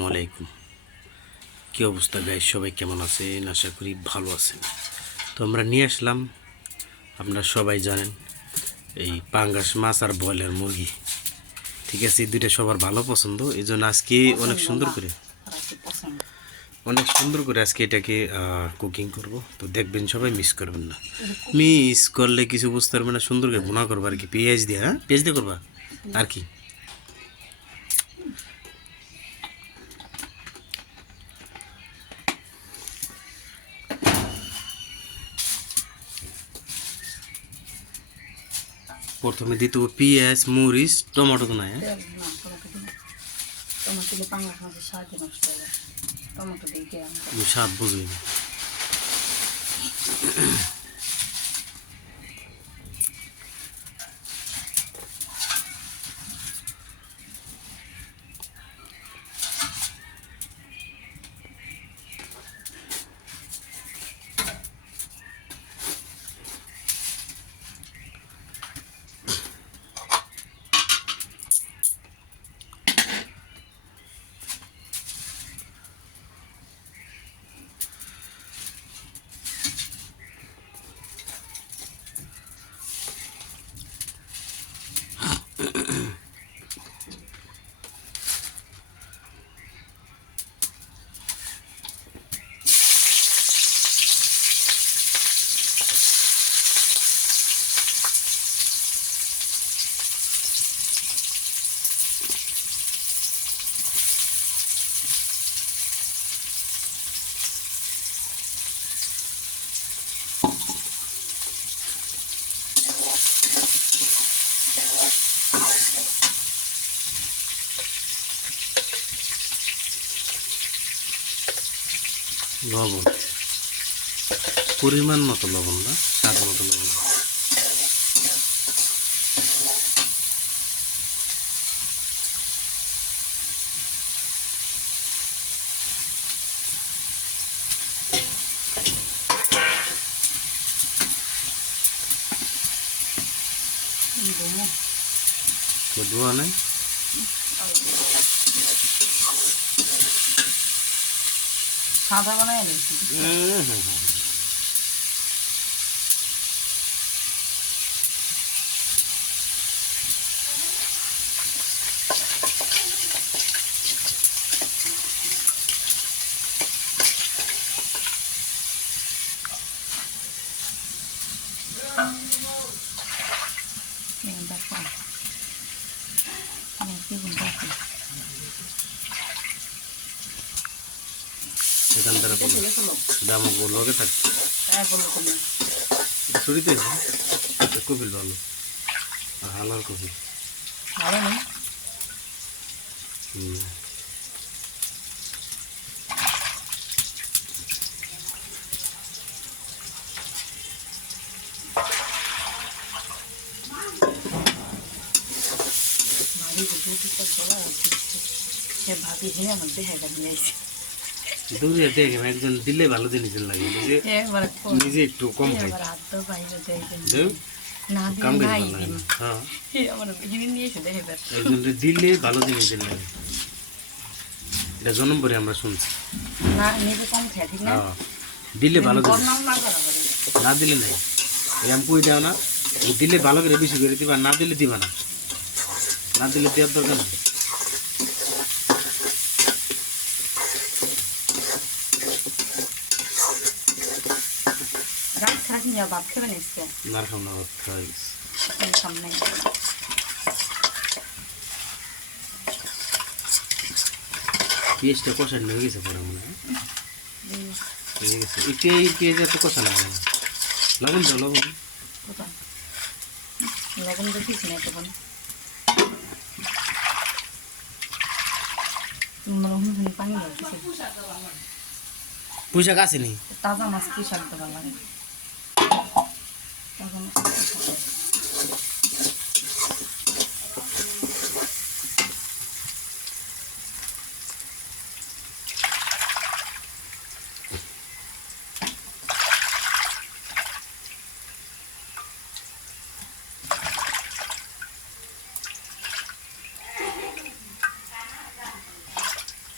আসসালামু আলাইকুম। কী অবস্থা গাই সবাই কেমন আছেন? আশা করি ভালো আছেন। তো আমরা নিয়ে আসলাম আপনারা সবাই জানেন এই পাঙ্গাস মাছ আর ব্রয়লার মুরগি। ঠিক আছে এই দুইটা সবার ভালো পছন্দ এই জন্য আজকে অনেক সুন্দর করে অনেক সুন্দর করে আজকে এটাকে কুকিং করব। তো দেখবেন সবাই মিস করবেন না। মিস করলে কিছু বুঝতে পারবে না সুন্দর করে ভুনা করব আর কি। পেঁয়াজ দিয়ে হ্যাঁ? পেঁয়াজ দিয়ে করবা? আর কি? প্রথমে দিতে হবে পেঁয়াজ মরিচ টমেটো তো নাই হ্যাঁ? টমেটো স্বাদ নষ্ট টমেটো দিয়ে দিয়ে আমি আমি স্বাদ বুঝি না। লবণ। পরিমাণ মতো লবণ না স্বাদ মতো লবণ। ঘুমো তো সাদা বানায় নিয়েছি দাম লগে থাকছে তাই বলো তুমি ছুরিতে কপিল ভালো আর হালার কপিল ভালো নেই হুম ভাবি দুটো টিকা চলা দূরে একজন দিলে ভালো জিনিস লাগে। নিজে নিজে একটু কম খাই। না। কাম দিলে ভালো লাগে না। হ্যাঁ। দিলে জিনিস লাগে। এটা জন্ম আমরা শুনছি। দিলে ভালো না নাই। এই আমি কই দাও না। দিলে ভালো করে বেশি করে দিবা না দিলে দিবা না। না দিলে দেওয়ার দরকার নেই। কি ভাত খেবে নিচ্ছে নার খাওয়া ভাত খাওয়া গেছে সামনে পেঁয়াজটা কষানো হয়ে গেছে পরে মনে হয় একটু এই পেঁয়াজ এত কষানো হবে না লবণ দাও লবণ লবণ না তখন পুঁইশাক আসেনি তাজা মাছ কি শাক লাগে তখন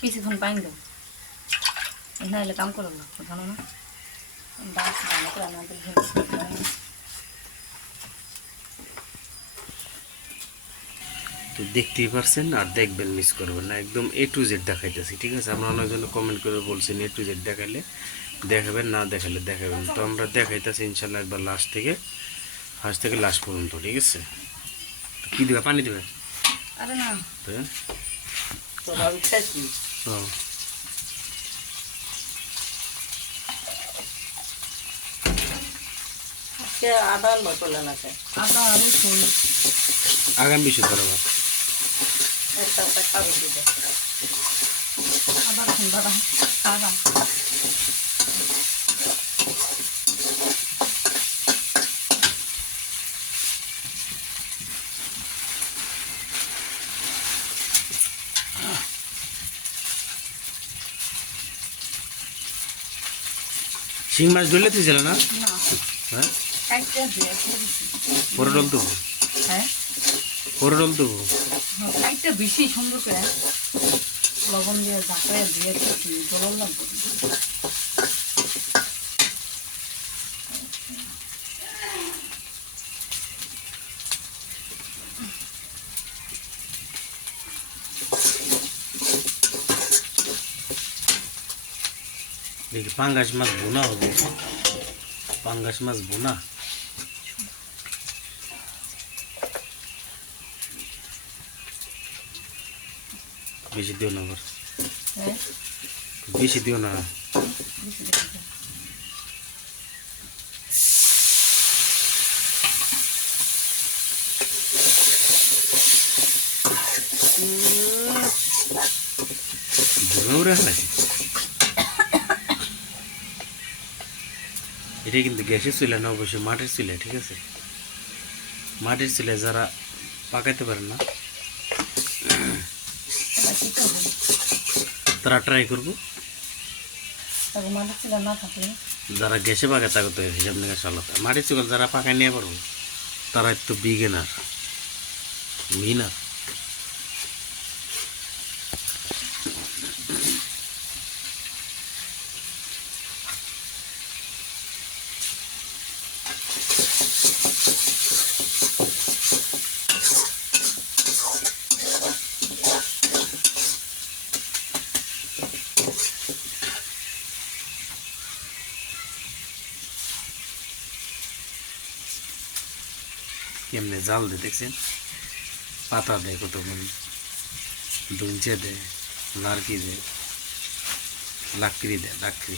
কিছুক্ষণ পানি দেবো নাহলে কাম করো না জানো না। বাস রান্না করে আমাদের তো দেখতেই পারছেন আর দেখবেন মিস করবেন না। একদম এ টু জেড দেখাইতেছি ঠিক আছে? আমরা অনেকজন কমেন্ট করে বলছেন এ টু জেড দেখাইলে দেখাবেন না দেখালে দেখাবেন। তো আমরা দেখাইতেছি ইনশাল্লাহ একবার লাস্ট থেকে ফার্স্ট থেকে লাস্ট পর্যন্ত ঠিক আছে? কী দেবে? পানি দেবে? আগামী বিষয় করব খাবে দিবে শিং মাছ ধরলে তুই না? না। হ্যাঁ? পরে ডল দেবো। হ্যাঁ। পরে ডল দেবো। কাইটটা বেশি সুন্দর করে লবণ দিয়ে ঝাঁকড়ে দিয়ে দিচ্ছি জল লাগবে দেখি পাঙ্গাস মাছ বোনা হবে পাঙ্গাস মাছ বোনা বেশি দিও না আবার হ্যাঁ? বেশি দিও না। এটা কিন্তু গ্যাসের চুলা না অবশ্যই মাটির চুলা ঠিক আছে? মাটির চুলায় যারা পাকাইতে পারে না তারা ট্রাই করব। মাটির না যারা গ্যাসে পাকে তাকে তো হিসাব নিকাশ আলাদা মাটির চুলা যারা পাকায় নিয়ে পারব তারা একটু বিগেনার মিনার। কেমনে জাল দিয়ে দেখছেন? পাতা দেয় কতক্ষণ দুঞ্চে দেয় লারকি দেয় লাকড়ি দেয় লাকড়ি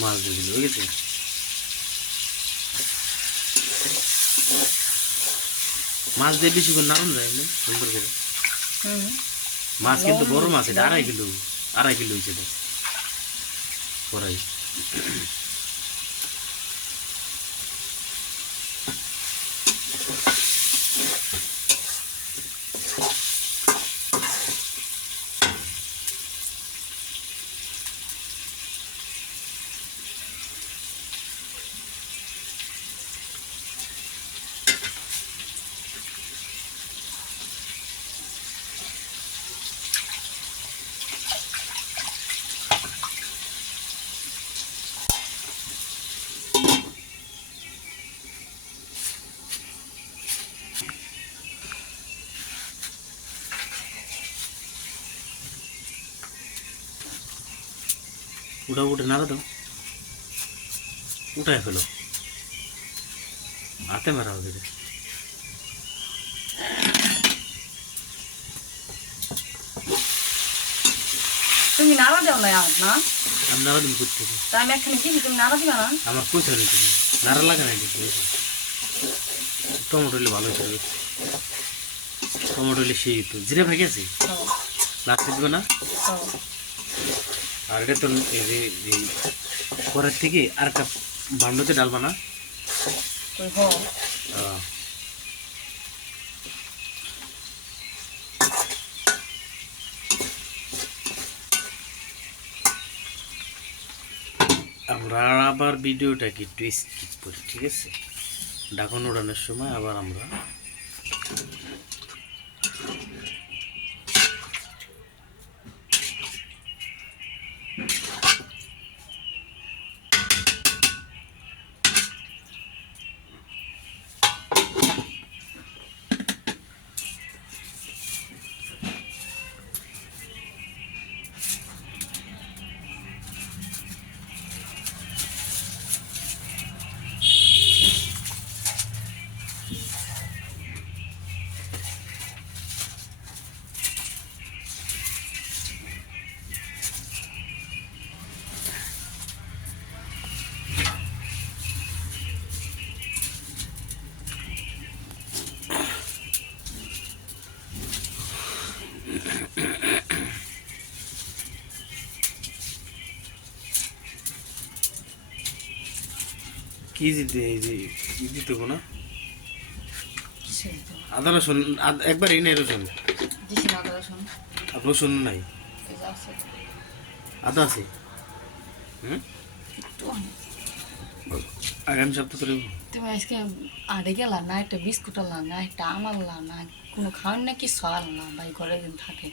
মাছ দিয়ে দিল হয়ে গেছে মাছ দিয়ে বেশি করে নাড়ানো যায় এমনি সুন্দর করে মাছ কিন্তু বড় মাছ এটা আড়াই কিলো আড়াই কিলো হয়েছে কড়াই। উঠা উঠে নাড়া দাও। উঠায় ফেলো। হাতে মারা হবে তুমি নাড়া দাও না না? আমি নাড়া দিন করতে আমি কি তুমি নাড়া দিবা না? আমার নেই তুমি? নাড়া লাগে না কিন্তু। টমেটো হলে ভালো টমেটো হলে সেই তো জিরে ভাগে আছে লাগতে দিবে না? খাও আর এটা তো এই যে, এই থেকে আর একটা ভান্ডতে ডালবা না? আমরা আবার ভিডিওটা কি টুইস্ট করি, ঠিক আছে? ডাকন উড়ানোর সময় আবার আমরা কি দিতে দিতে না? তো আদা রসুন একবারই নেই রসুন। না রসুন। নাই। আদা আছে? আগামী সপ্তাহ তোর তুমি আজকে আড়ে গেলা না? একটা বিস্কুট আনলাম না? একটা আম আনলাম না? কোনো খাওয়ান না কিছু আনলাম ভাই ঘরে দিন থাকে।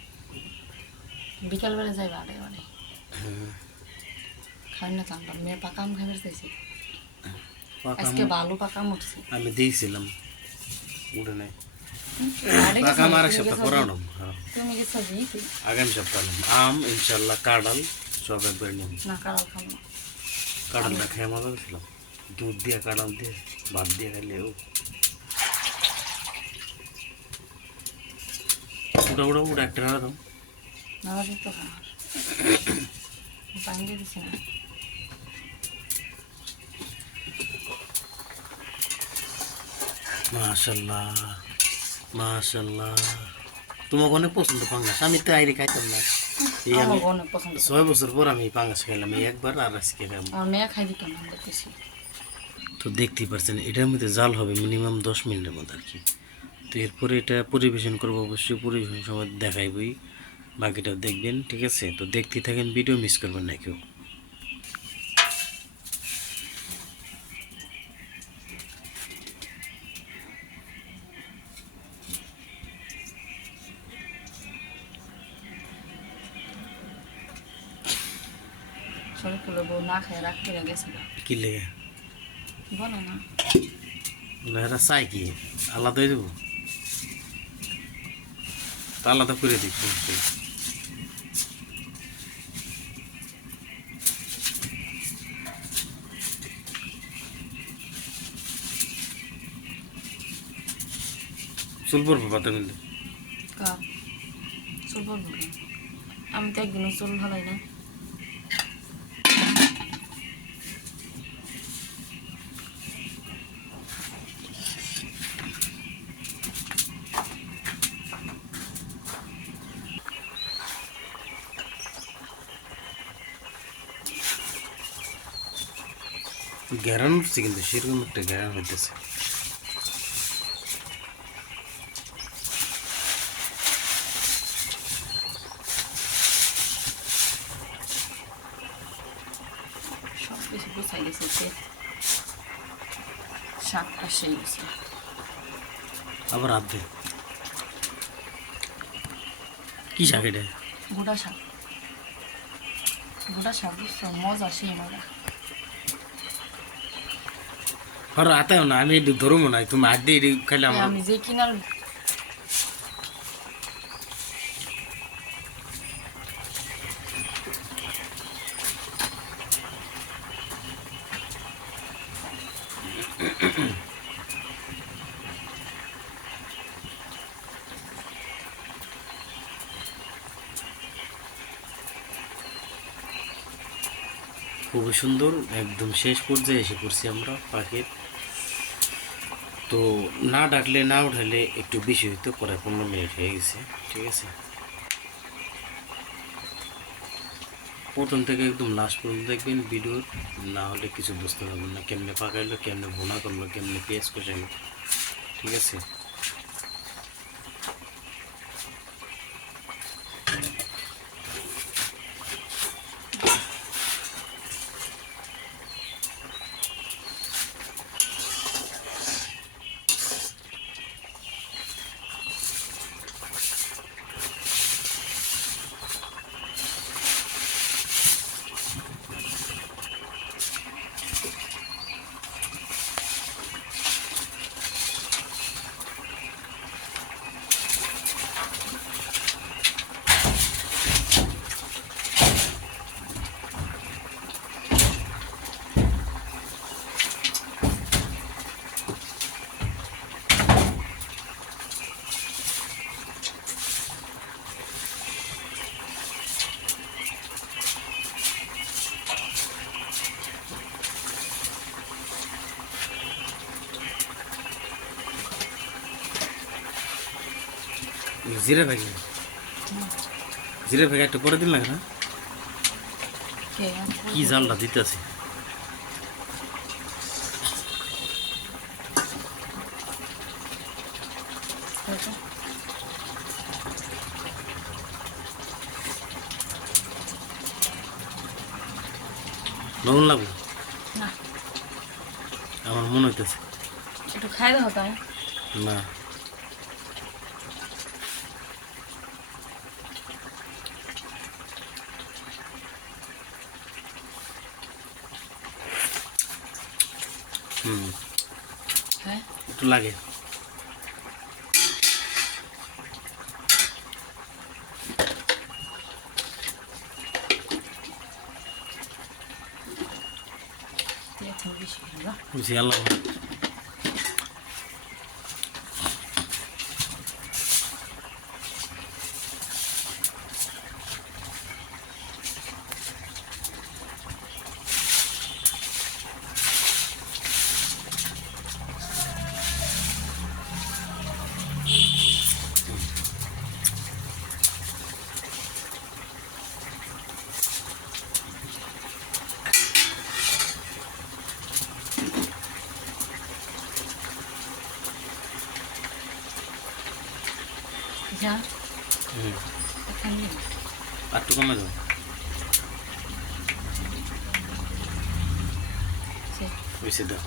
বিকালবেলা যাই আড়ে আড়ে। খাওয়ান না জানলাম মেয়ে পাকা আম খাবার চাইছি। আজকে ভালো পাকা উঠছে। আমি দিয়েছিলাম উঠে নাই। আড়ে পাকা আমার এক সপ্তাহ গেছো তুমি গেছো? আগামী সপ্তাহ আম ইনশাল্লাহ কাঁড়াল সব একবার নিম। না কারাল খাম না। কাঁড়ালটা খেয়ে মজা দিয়েছিলাম দুধ দিয়ে কাঁড়াল দিয়ে ভাত দিয়ে খাইলে ও। উড়া উড়া উড়া একটা দাও। না খামার পানি দিয়ে দিছি না। মাশাল্লাহ মাশাল্লাহ তোমাকে অনেক পছন্দ পাঙ্গাস আমি তো আইরে খাইতাম না। এই আমি ছয় বছর পর আমি পাঙ্গাস খাইলাম একবার আর আজকে তো দেখতেই পাচ্ছেন এটার মধ্যে জাল হবে মিনিমাম দশ মিনিটের মধ্যে আর কি। তো এরপরে এটা পরিবেশন করব অবশ্যই পরিবেশন সময় দেখাইবই বাকিটাও দেখবেন ঠিক আছে? তো দেখতেই থাকেন ভিডিও মিস করবেন না কেউ। খায় রাগ করে গেছে কি লেগে বলো না এরা চাই কি আলাদা হয়ে দেবো আলাদা করে দিই চুল পড়ব পাতা মিললে কা চুল বলব কেন? আমি তো একদিনও চুল ভালাই না গ্যারান উঠছে কিন্তু সেরকম একটা গ্যারান হইতেছে। সব কিছু গুছাই গেছে শাকটা সেই গেছে। আবার হাত কি শাক এটা? গোটা শাক। গোটা শাক মজা সেই মজা। হর আতাও না আমি একটু ধরবো না তুমি হাত দিয়ে এটি খাইলে আমার। আমি যে কিনার খুবই সুন্দর একদম শেষ পর্যায়ে এসে পড়ছি আমরা পাখির। তো না ডাকলে, না উঠালে একটু বেশি হইতো পরে পনেরো মিনিট হয়ে গেছে, ঠিক আছে? প্রথম থেকে একদম লাস্ট পর্যন্ত দেখবেন ভিডিওর, না হলে কিছু বুঝতে পারবেন না, কেমনে পাকাইলো, কেমনে বোনা করল, কেমনে পেঁয়াজ কষাইলো, ঠিক আছে? জিরে ভাগি। জিরে ভাগে একটু পরে দিন লাগে না? কি? জালটা দিতে আছে? লবণ লাগবে? না। আমার মনে হইতেছে। একটু খাই দাও তাই না হুম হ্যাঁ একটু লাগে। বুঝি আল্লাহ যা হুম এখানে আর একটু কমে দাও বেশি দাও।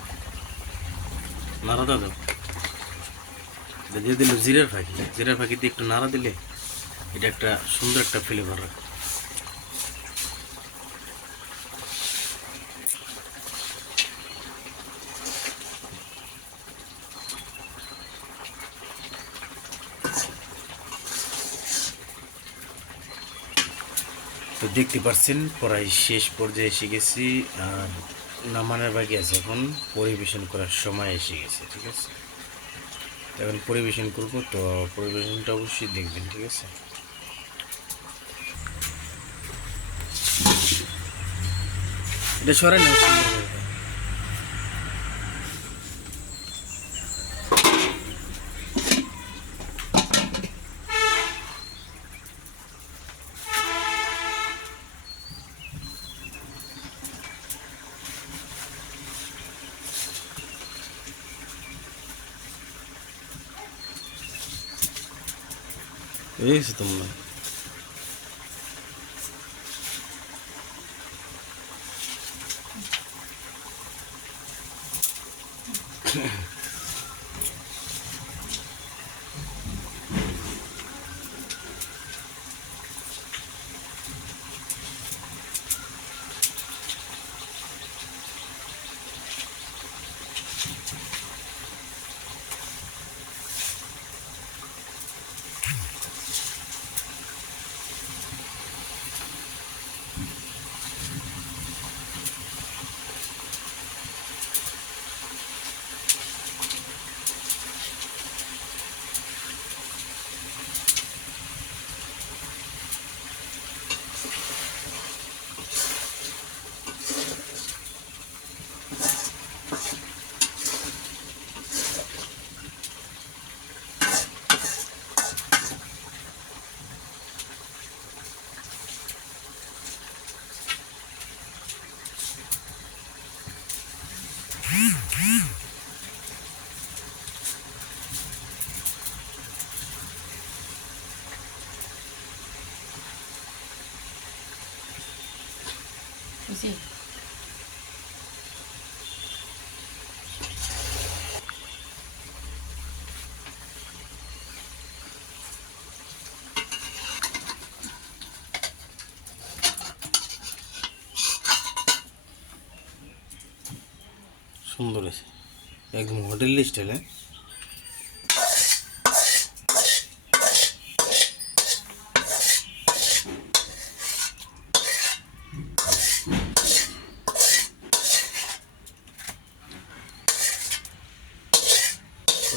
নাড়া দাও দিয়ে দিল জিরার ফাঁকি। জিরার ফাঁকি দিয়ে একটু নাড়া দিলে এটা একটা সুন্দর একটা ফ্লেভার হয় দেখতে পাচ্ছেন প্রায় শেষ পর্যায়ে এসে গেছি। আর নামানের বাকি আছে এখন, পরিবেশন করার সময় এসে গেছে, ঠিক আছে? এখন পরিবেশন করব, তো পরিবেশনটা অবশ্যই দেখবেন, ঠিক আছে? এটা সরাই না వేసి తమ్ముడు Yeah. সুন্দর আছে একদম হোটেল স্টাইল।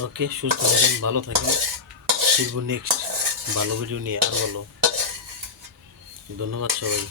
ওকে, সুস্থ থাকেন, ভালো থাকেন। ফিরবো নেক্সট ভালো ভিডিও নিয়ে আর ভালো। ধন্যবাদ সবাই